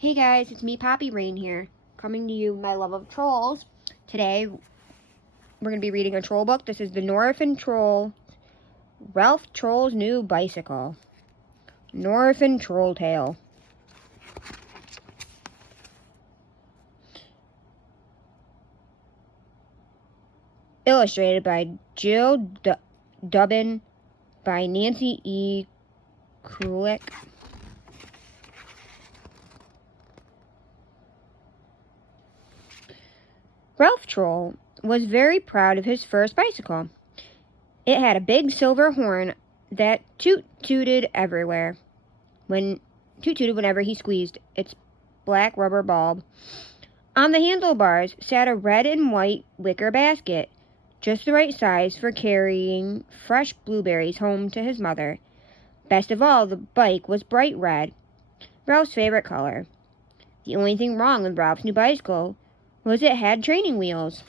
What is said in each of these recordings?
Hey guys, it's me, Poppy Rain here, coming to you with my love of trolls. Today, we're going to be reading a troll book. This is the Noradin Troll, Ralph Troll's New Bicycle. Noradin Troll Tale. Illustrated by Jill Dubbin by Nancy E. Krulik. Ralph Troll was very proud of his first bicycle. It had a big silver horn that tooted everywhere. Tooted whenever he squeezed its black rubber bulb. On the handlebars sat a red and white wicker basket, just the right size for carrying fresh blueberries home to his mother. Best of all, the bike was bright red, Ralph's favorite color. The only thing wrong with Ralph's new bicycle was it had training wheels.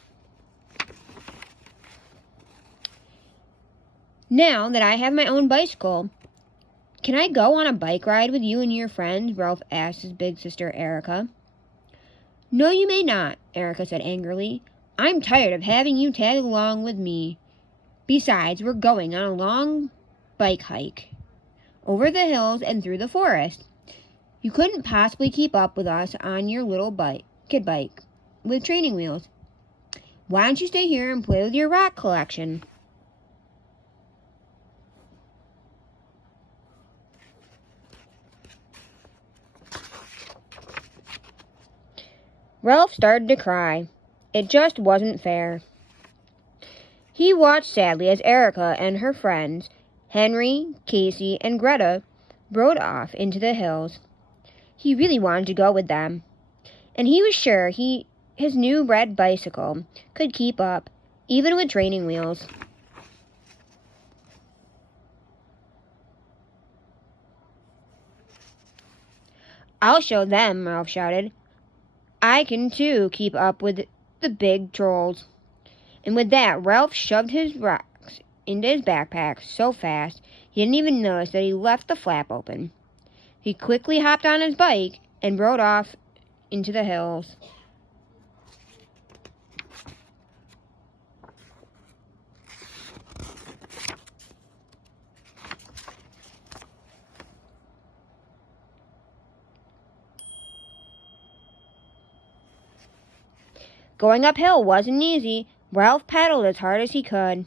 Now that I have my own bicycle, can I go on a bike ride with you and your friends? Ralph asked his big sister Erica. No, you may not, Erica said angrily. I'm tired of having you tag along with me. Besides, we're going on a long bike hike over the hills and through the forest. You couldn't possibly keep up with us on your little kid bike with training wheels. Why don't you stay here and play with your rock collection? Ralph started to cry. It just wasn't fair. He watched sadly as Erica and her friends, Henry, Casey, and Greta, rode off into the hills. He really wanted to go with them, and he was sure his new red bicycle could keep up, even with training wheels. I'll show them, Ralph shouted. I can too keep up with the big trolls. And with that, Ralph shoved his rocks into his backpack so fast he didn't even notice that he left the flap open. He quickly hopped on his bike and rode off into the hills. Going uphill wasn't easy. Ralph pedaled as hard as he could.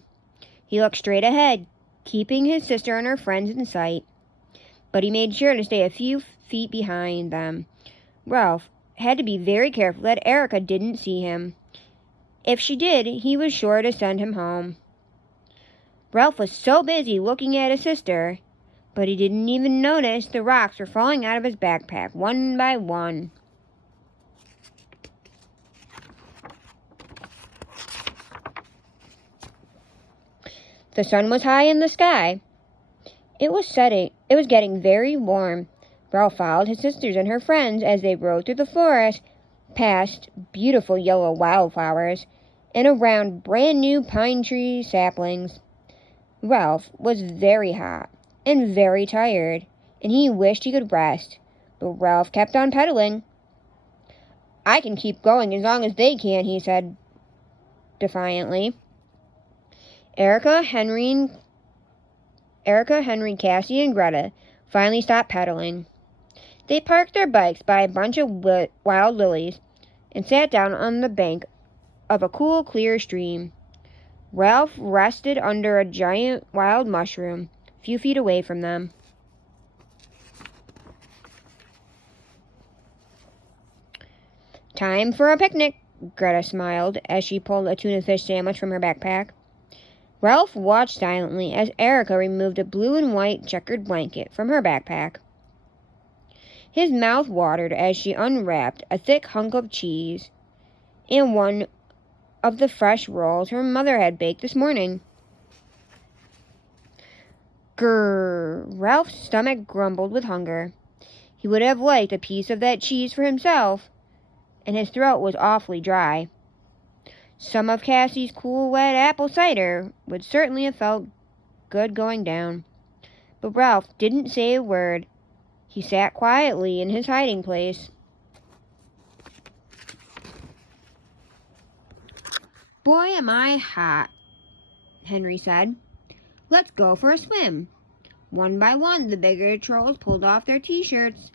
He looked straight ahead, keeping his sister and her friends in sight. But he made sure to stay a few feet behind them. Ralph had to be very careful that Erica didn't see him. If she did, he was sure to send him home. Ralph was so busy looking at his sister, but he didn't even notice the rocks were falling out of his backpack one by one. The sun was high in the sky. It was getting very warm. Ralph followed his sisters and her friends as they rode through the forest, past beautiful yellow wildflowers, and around brand new pine tree saplings. Ralph was very hot and very tired, and he wished he could rest, but Ralph kept on pedaling. I can keep going as long as they can, he said defiantly. Erica, Henry, Cassie, and Greta finally stopped pedaling. They parked their bikes by a bunch of wild lilies and sat down on the bank of a cool, clear stream. Ralph rested under a giant wild mushroom a few feet away from them. Time for a picnic, Greta smiled as she pulled a tuna fish sandwich from her backpack. Ralph watched silently as Erica removed a blue and white checkered blanket from her backpack. His mouth watered as she unwrapped a thick hunk of cheese and one of the fresh rolls her mother had baked this morning. Grrr! Ralph's stomach grumbled with hunger. He would have liked a piece of that cheese for himself, and his throat was awfully dry. Some of Cassie's cool, wet apple cider would certainly have felt good going down. But Ralph didn't say a word. He sat quietly in his hiding place. Boy, am I hot, Henry said. Let's go for a swim. One by one, the bigger trolls pulled off their t-shirts.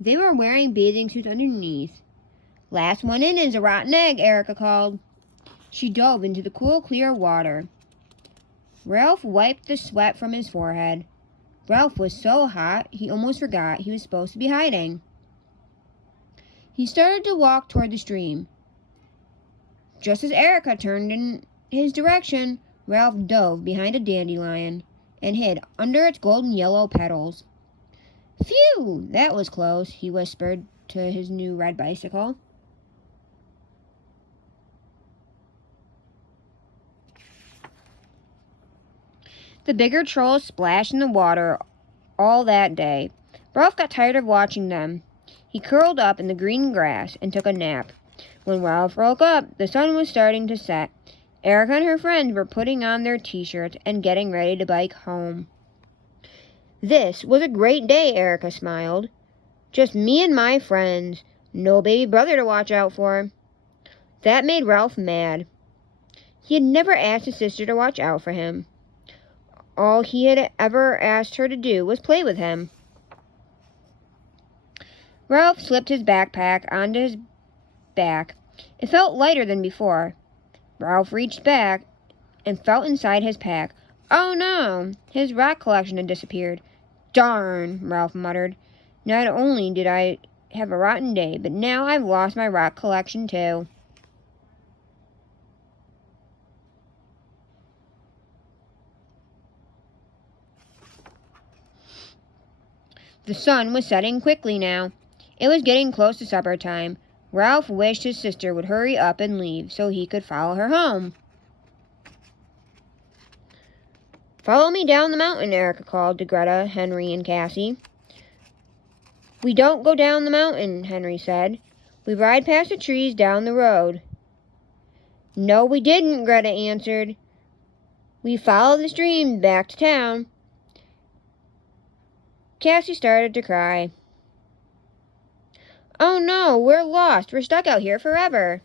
They were wearing bathing suits underneath. Last one in is a rotten egg, Erica called. She dove into the cool, clear water. Ralph wiped the sweat from his forehead. Ralph was so hot, he almost forgot he was supposed to be hiding. He started to walk toward the stream. Just as Erica turned in his direction, Ralph dove behind a dandelion and hid under its golden yellow petals. Phew, that was close, he whispered to his new red bicycle. The bigger trolls splashed in the water all that day. Ralph got tired of watching them. He curled up in the green grass and took a nap. When Ralph woke up, the sun was starting to set. Erica and her friends were putting on their t-shirts and getting ready to bike home. This was a great day, Erica smiled. Just me and my friends. No baby brother to watch out for. That made Ralph mad. He had never asked his sister to watch out for him. All he had ever asked her to do was play with him. Ralph slipped his backpack onto his back. It felt lighter than before. Ralph reached back and felt inside his pack. Oh no! His rock collection had disappeared. Darn, Ralph muttered. Not only did I have a rotten day, but now I've lost my rock collection too. The sun was setting quickly now. It was getting close to supper time. Ralph wished his sister would hurry up and leave so he could follow her home. Follow me down the mountain, Erica called to Greta, Henry, and Cassie. We don't go down the mountain, Henry said. We ride past the trees down the road. No, we didn't, Greta answered. We followed the stream back to town. Cassie started to cry. Oh no, we're lost. We're stuck out here forever.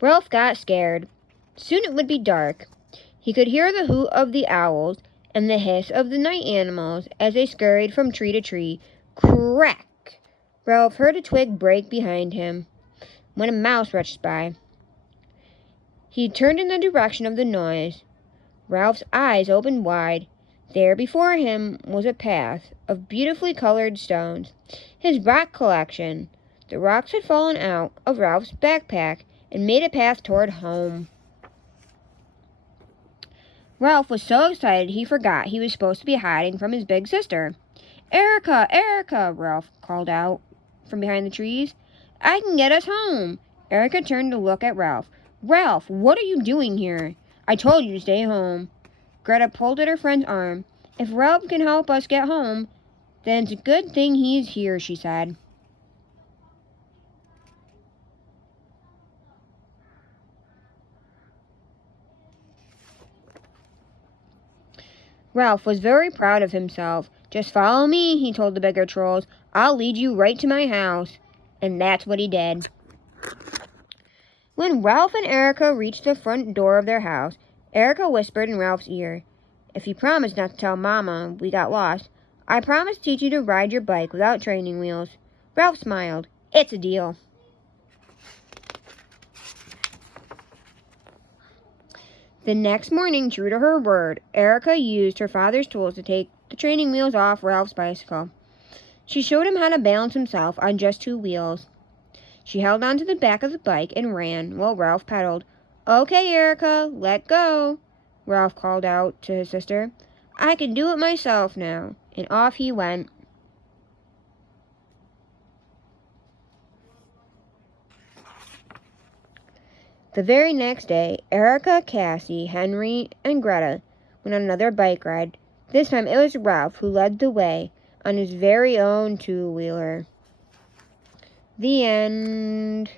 Ralph got scared. Soon it would be dark. He could hear the hoot of the owls and the hiss of the night animals as they scurried from tree to tree. Crack! Ralph heard a twig break behind him when a mouse rushed by. He turned in the direction of the noise. Ralph's eyes opened wide. There before him was a path of beautifully colored stones. His rock collection. The rocks had fallen out of Ralph's backpack and made a path toward home. Ralph was so excited he forgot he was supposed to be hiding from his big sister. Erica, Erica, Ralph called out from behind the trees. I can get us home. Erica turned to look at Ralph. Ralph, what are you doing here? I told you to stay home. Greta pulled at her friend's arm. If Ralph can help us get home, then it's a good thing he's here, she said. Ralph was very proud of himself. Just follow me, he told the bigger trolls. I'll lead you right to my house. And that's what he did. When Ralph and Erica reached the front door of their house, Erica whispered in Ralph's ear, If you promise not to tell Mama we got lost, I promise to teach you to ride your bike without training wheels. Ralph smiled. It's a deal. The next morning, true to her word, Erica used her father's tools to take the training wheels off Ralph's bicycle. She showed him how to balance himself on just 2 wheels. She held onto the back of the bike and ran while Ralph pedaled. Okay, Erica, let go, Ralph called out to his sister. I can do it myself now. And off he went. The very next day, Erica, Cassie, Henry, and Greta went on another bike ride. This time it was Ralph who led the way on his very own 2-wheeler. The end.